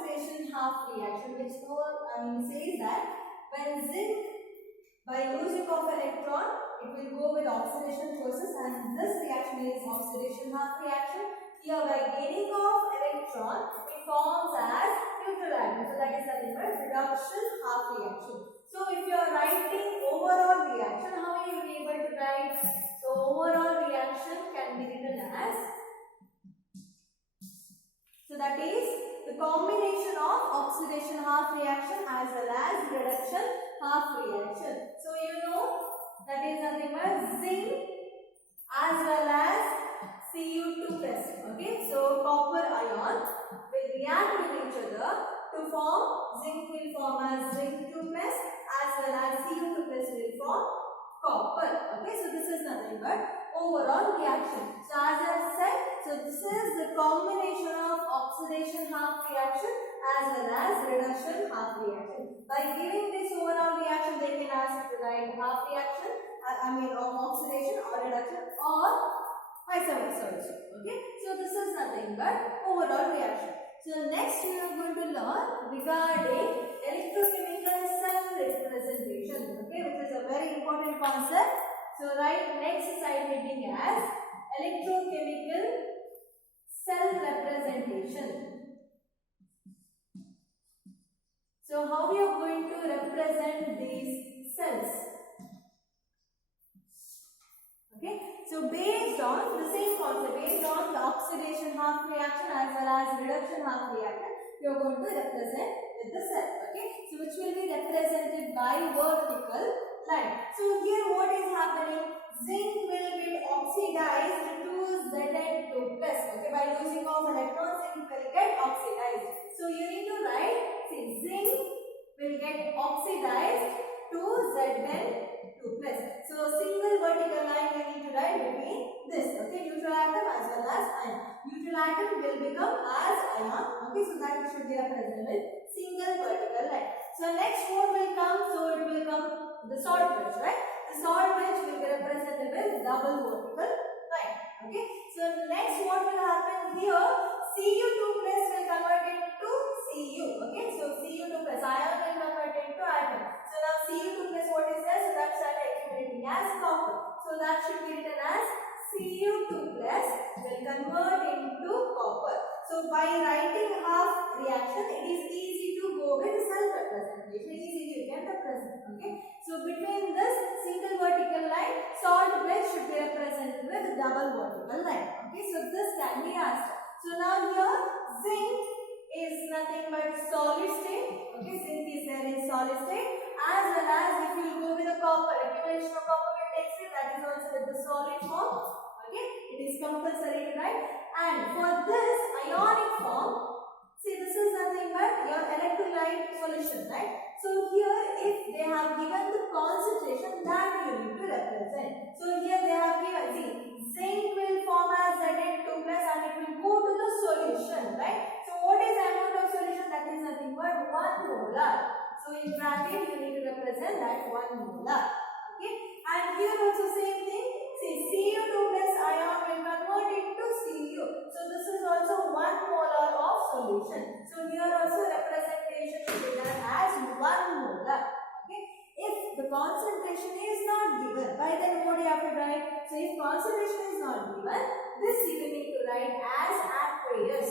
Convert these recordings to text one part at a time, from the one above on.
oxidation half reaction, which says that when zinc, by losing of electron, it will go with oxidation process, and this reaction is oxidation half reaction. Here, by gaining of electron, it forms as neutral atom. So that is nothing but reduction half reaction. So if you are writing overall reaction, how will you be able to write? So overall reaction can be written as, so that is the combination of oxidation half reaction as well as reduction half reaction. So you know that is nothing but zinc as well as Cu2 plus. Okay, so copper ion will react with each other to form, zinc will form as zinc 2 plus as well as Cu2 plus will form copper. Okay, so this is nothing but overall reaction. So as I said, so this is the combination of oxidation half reaction as well as reduction half reaction. By giving this overall reaction, they can ask you to write half reaction, of oxidation or reduction, or vice versa also. Okay, so this is nothing but overall reaction. So next we are going to learn regarding electrochemical cell representation. Okay, which is a very important concept. So write next side heading as electrochemical cell representation. So how we are going to represent these cells? Okay, so based on the same concept, based on the oxidation half reaction as well as reduction half reaction, we are going to represent with the cell. Okay, so which will be represented by vertical line. So here what is happening? Zinc will get oxidized to Zn2 plus. Okay, by losing of electrons, zinc will get oxidized. So you need to write, see, zinc will get oxidized to Zn2 plus. So single vertical line you need to write between this. Okay, neutral atom as well as ion. Neutral atom will become as ion. Okay, so that should be represented with single vertical line. So next what will come? So it will come the salt bridge, right? The salt bridge will be represented with double vertical line. Okay, so next what will happen here? Cu2 plus will convert into Cu. Okay, so Cu2 plus ion will convert into atom. So now Cu2 plus what is there? So that shall accumulating as copper. So that should be written as Cu2 plus will convert into copper. So by writing half reaction, it is easy to go with self representation. Easily you can represent. Okay, so between this single vertical line, salt bridge should be represented with double vertical line. Okay, so this can be asked. So now here zinc is nothing but solid state. Okay, zinc is there in solid state, as well as if you go with the copper, accumulation of copper will take place, that is also with the solid form. Okay, it is compulsory to write. And for this ionic form, see, this is nothing but your electrolyte solution, right? So here if they have given the concentration, that you need to represent. So here they have given, see, zinc will form as Zn2 plus and it will go to the solution, right? So what is the amount of solution? That is nothing but 1 molar. So in bracket you need to represent that 1 molar. Okay, and here also same thing. See, Cu2 plus ion will convert into Cu. So this is also 1 molar of solution. So here also representation should be done as 1 molar. Okay, if the concentration is not given, by then what do you have to write? So if concentration is not given, this you need to write as aqueous.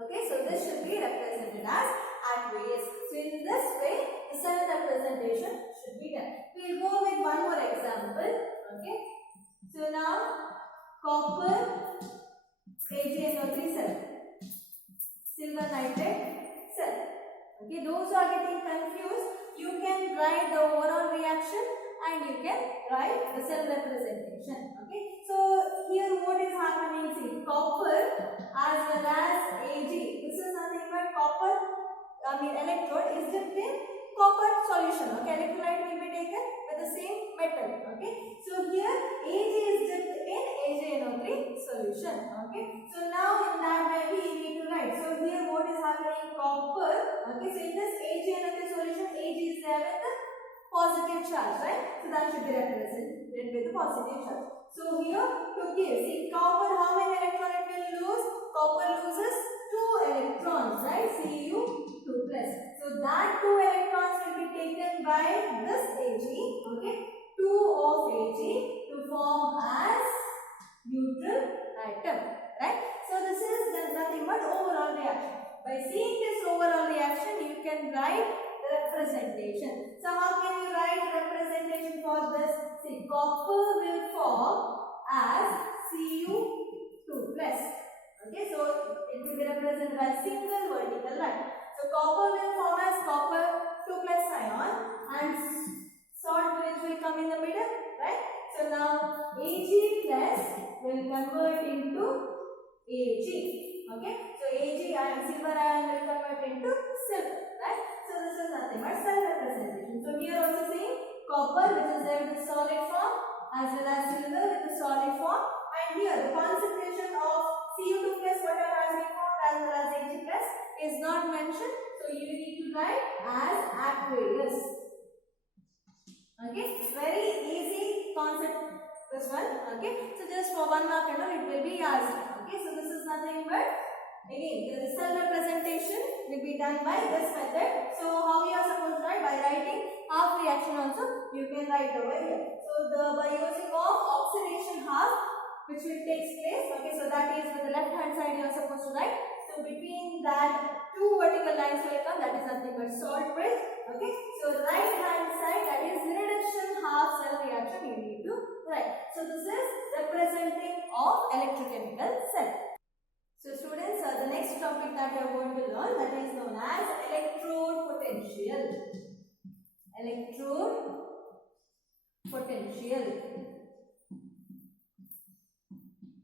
Okay, so this should be represented as aqueous. So in this way, the cell representation should be done. We will go with one more example. Okay, so now copper AgNO3 cell, silver nitrate cell. Okay, those who are getting confused, you can write the overall reaction and you can write the cell representation. Okay, so here what is happening? See, copper as well as Ag. This is nothing but copper. Electrode is dipped in copper solution. Okay, electrolyte will be taken with the same metal. Okay, so here Ag is dipped in AgNO3 solution. Okay, so now in that way we need to write. So here what is happening? Copper. Okay, so in this AgNO3 solution, Ag is there with the positive charge, right? So that should be represented with the positive charge. So here to give, see, copper, how many electrons it will lose? Copper loses 2 electrons, right? See, can write the representation. So how can you write representation for this? See, copper will form as Cu2 plus. Okay, so it will be represented by single vertical line. So copper will form as copper 2 plus ion and salt bridge will come in the middle, right? So now Ag plus will convert into Ag. Okay, so Ag ion, silver ion will convert into silver, right? So this is nothing but cell representation. So here also same, copper which is there with the solid form as well as silver with the solid form, and here the concentration of Cu2 plus whatever has been found as well as Ag plus is not mentioned, so you need to write as aqueous. Okay, very easy concept this one. Okay, so just for 1 mark and all it will be asked. Okay, so this is nothing but again the cell representation will be done by this method. So how you are supposed to write? By writing half reaction also you can write over here. So by using of oxidation half which will take place. Okay, so that is with the left hand side you are supposed to write. So between that two vertical lines will come, that is nothing but salt bridge. Okay, so right hand side that is reduction half cell reaction you need to write. So this is representing of electrochemical cell. So students, the next topic that you are going to learn, that is known as electrode potential. Electrode potential.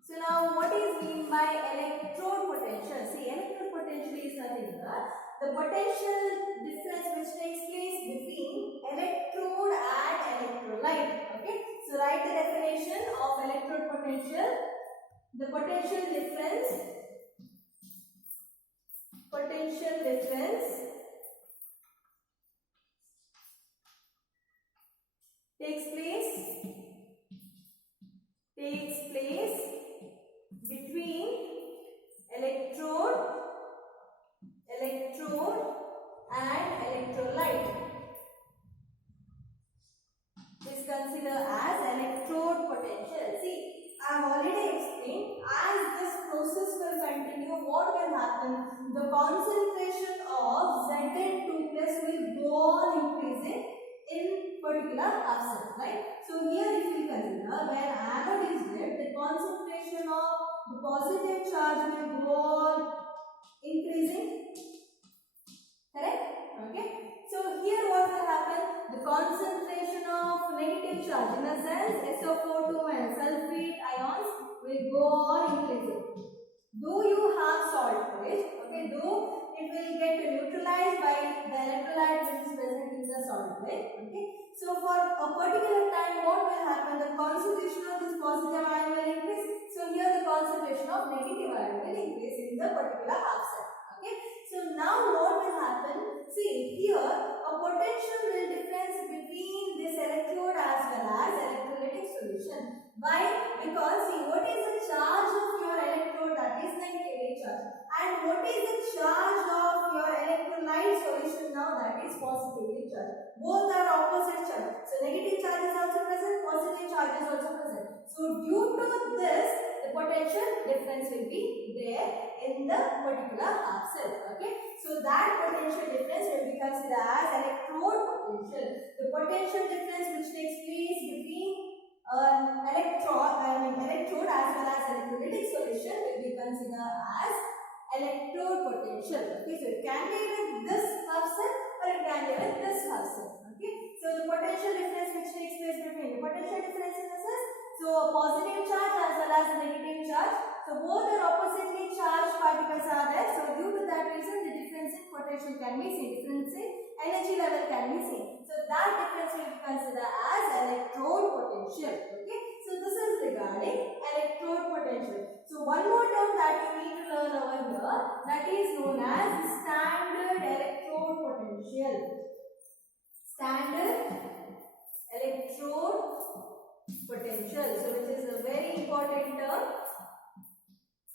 So now what is mean by electrode potential? See, electrode potential is nothing but the potential difference which takes place between electrode and electrolyte. Okay, so write the definition of electrode potential. The potential difference takes place between electrode and electrolyte. This is considered as electrode potential. See, I have already explained, as this process will continue, what will happen? The concentration of Zn2 plus will go on increasing in particular half cell, right? So here if you consider, where anode is there, the concentration of the positive charge will go on increasing, correct? Okay, so here what will happen? The concentration of negative charge, in a sense SO4 and sulfate ions will go on increasing. Though you have salt bridge, okay, though it will get neutralized by the electrolyte which is present in the salt bridge, okay. So for a particular time, what will happen? The concentration of this positive ion will increase. So here the concentration of negative ion will increase in the particular half cell. Okay. So now what will happen? See, here a potential will difference between this electrode as well as electrolytic solution. Why? Because see, what is the charge of your electrode? That is negative charge. And what is the charge of your electrolyte solution now? That is positively charged. Both are opposite charge. So negative charge is also present, positive charge is also present. So due to this, the potential difference will be there in the particular half cell. Okay. So that potential difference will be considered as electrode potential. The potential difference which takes place between electrode as well as electrolytic solution will be considered as electrode potential. Okay, so it can be with this half cell or it can be with this half cell. Okay, so the potential difference which takes place between the potential difference in the sense, so a positive charge as well as a negative charge. So both are oppositely charged particles are there. So due to that reason, the difference in potential can be seen, difference in energy level can be seen. So that difference will be considered as electrode potential. Okay, so this is regarding electrode potential. So one more term that you need to learn over here, that is known as standard electrode potential. Standard electrode potential. So which is a very important term.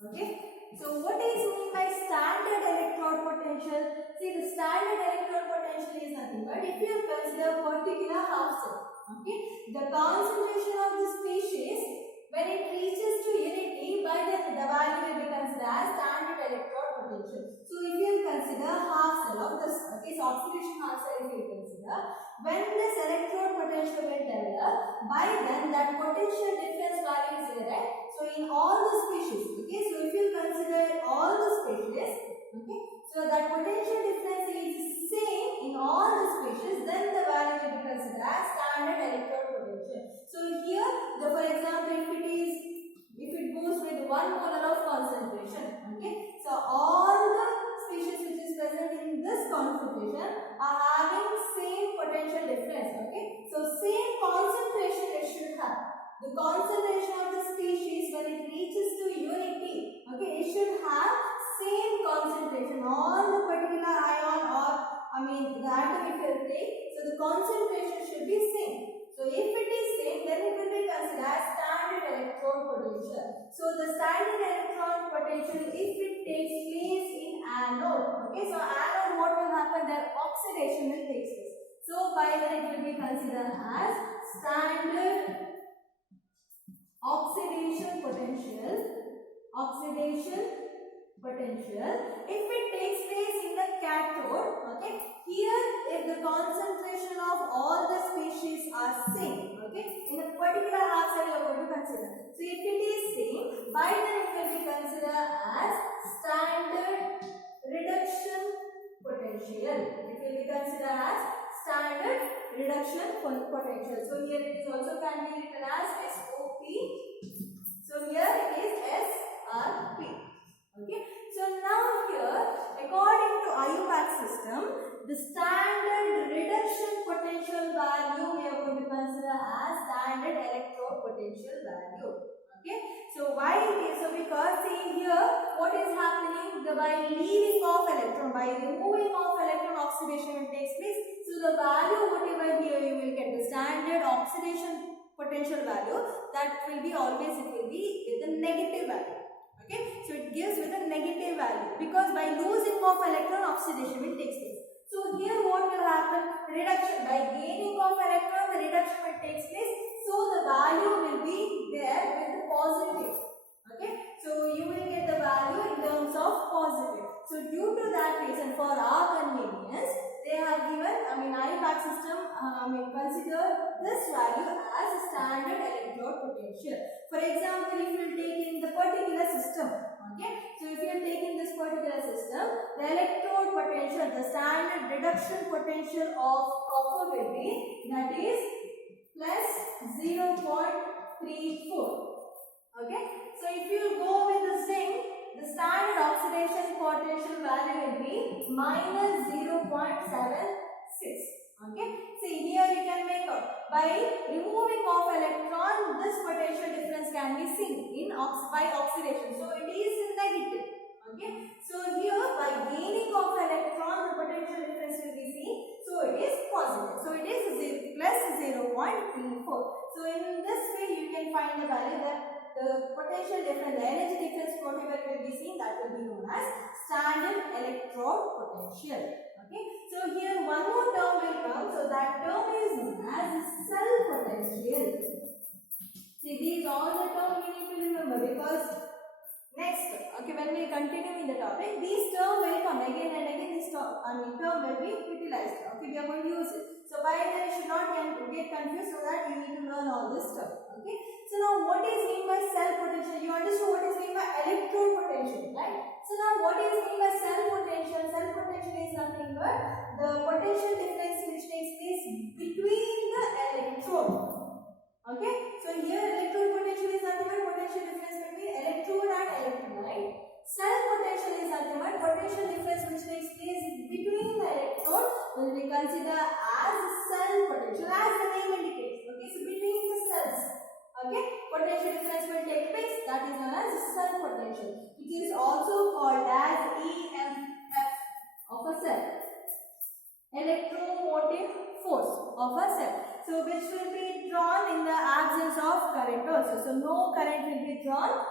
Okay. So what is mean by standard electrode potential? See, the standard electrode potential is nothing but if you consider particular half cell, okay, the concentration of the species when it reaches to unity, by then the value will be considered as standard electrode potential. So if you consider half cell, of this. Okay, so oxidation half cell if you consider, when this electrode potential will develop, by then that potential difference value is there, right? So in all the species, okay, so if you consider all the species, okay, so that potential difference is same in all the species, then the value will be considered as standard electrode potential. So here, for example, if it goes with 1 molar of concentration, okay, so all the species which is present in this concentration are having same potential difference, okay, so same concentration it should have. The concentration of the species when it reaches to unity, okay, it should have same concentration on the particular ion, or the atom if you take, so the concentration should be same. So if it is same, then it will be considered as standard electrode potential. So the standard electron potential, if it takes place in anode, okay, so anode, what will happen there? Oxidation will take place. So by then it will be considered as standard oxidation potential. If it takes place in the cathode, okay, here if the concentration of all the species are same, okay, in a particular half cell you are going to consider. So if it is same, by then it will be considered as standard reduction potential. It will be considered as standard reduction potential. So here it is also can be written as SOP. So here it is SRP. Okay, so now here, according to IUPAC system, the standard reduction potential value we are going to consider as standard electrode potential value. Okay, so why it is? So because see here, what is happening? By leaving off electron, by removing off electron, oxidation will take place. So the value whatever here you will get, the standard oxidation potential value, that will be always, it will be with a negative value. Okay, so it gives with a negative value because by losing of electron, oxidation will take place. So here what will happen? Reduction, by gaining of electron, the reduction will take place. So the value will be there with the positive. Okay, so you will get the value in terms of positive. So due to that reason, for our convenience, they have given, IUPAC system, consider this value as a standard electrode potential. For example, if you take in the particular system, okay, so if you are taking this particular system, the electrode potential, the standard reduction potential of copper will be, that is plus 0.34. Okay, so if you go with the zinc, the standard oxidation potential value will be minus 0.76. Okay, see here you can make out by removing off electron, this potential difference can be seen in by oxidation. So it is negative. Okay, so here by gaining of electron, the potential difference will be seen. So it is positive. So it is plus 0.34. So in this way you can find the value that the potential difference, the energy difference whatever will be seen, that will be known as standard electrode potential. Okay, so here one more term will come. So that term is known as cell potential. See, these all the terms you need to remember because next, okay, when we continue in the topic, these terms will come again and again. This term, term will be utilized. Okay, we are going to use it. So by then you should not get confused, so that you need to learn all this stuff. Okay. So now what is mean by cell potential? You understood what is mean by electrode potential, right? So now what is mean by cell potential? Cell potential is nothing but the potential difference which takes place between the electrode. Okay. So here electrode potential is nothing but potential difference between electrode and electrolyte. Cell potential is nothing but potential difference which takes place between the electrode will be considered as cell potential, as the name indicates. Okay. So between the cells. Okay, potential difference will take place, that is known as cell potential. It is also called as EMF of a cell, electromotive force of a cell. So which will be drawn in the absence of current also. So no current will be drawn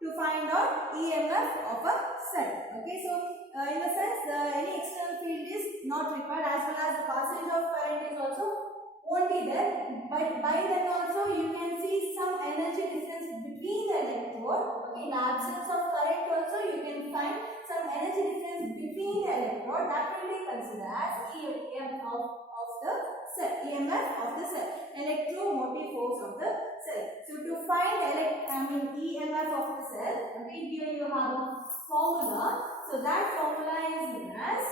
to find out EMF of a cell. Okay, so in a sense any external field is not required, as well as the passage of current is also won't be there, but by that also you can see some energy difference between the electrode. Okay, in absence of current also you can find some energy difference between the electrode. electrode, that will be considered as EMF of the cell, EMF of the cell, electromotive force of the cell. So to find EMF of the cell, okay, here you have a formula. So that formula is known as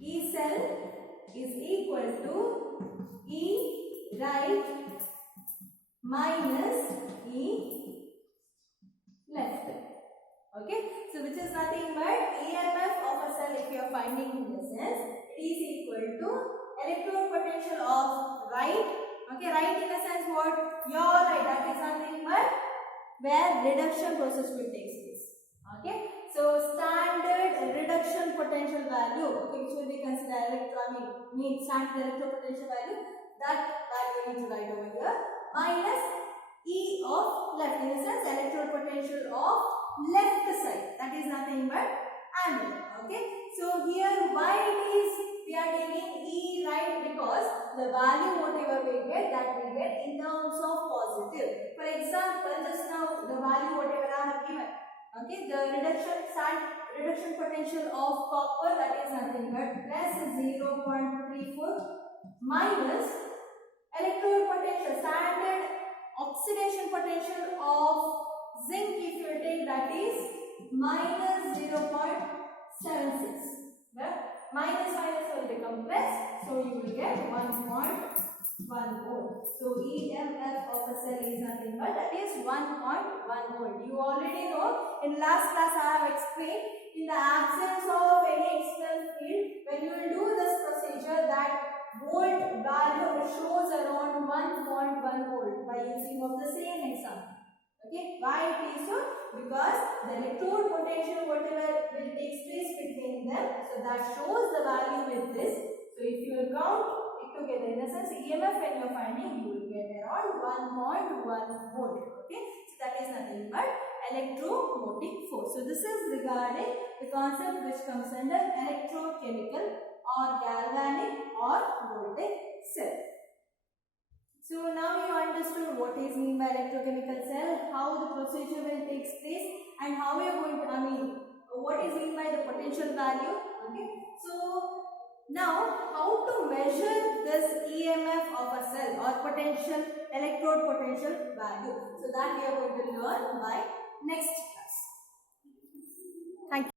E cell is equal to E right minus E left. Okay, so which is nothing but EMF of a cell, if you are finding in the sense, it is equal to electrode potential of right. Okay, right in the sense what? Your right, that is nothing but where reduction process will take place. Okay, so standard reduction potential value, okay, which will be considered standard electropotential value, that value we need to write over here, minus E of left, in the sense electrode potential of left side, that is nothing but angle. Okay, so here why it is we are taking E right, because the value whatever we get, that we get in terms of positive. For example, just now the value whatever I have given, okay, the reduction potential of copper, that is nothing but plus 0.34 minus electrode potential, standard oxidation potential of zinc, if you take, that is minus 0.76. Minus will become plus, so you will get 1.1 volt. So EMF of a cell is nothing but that is 1.1 volt. You already know, in last class I have explained, in the absence of any external field, when you will do this procedure, that volt value shows around 1.1 volt by using of the same example. Okay, why it is so? Because the electrode potential whatever will take place between them, so that shows the value with this. So if you will count it together, in the sense EMF when you are finding, you will get around 1.1 volt. Okay, so that is nothing but electromotive force. So this is regarding the concept which comes under electrochemical or galvanic or voltaic cell. So now you understood what is mean by electrochemical cell, how the procedure will take place, and how we are going to, what is mean by the potential value. Okay, so now how to measure this EMF of a cell or potential, electrode potential value. So that we are going to learn by next class. Thank you.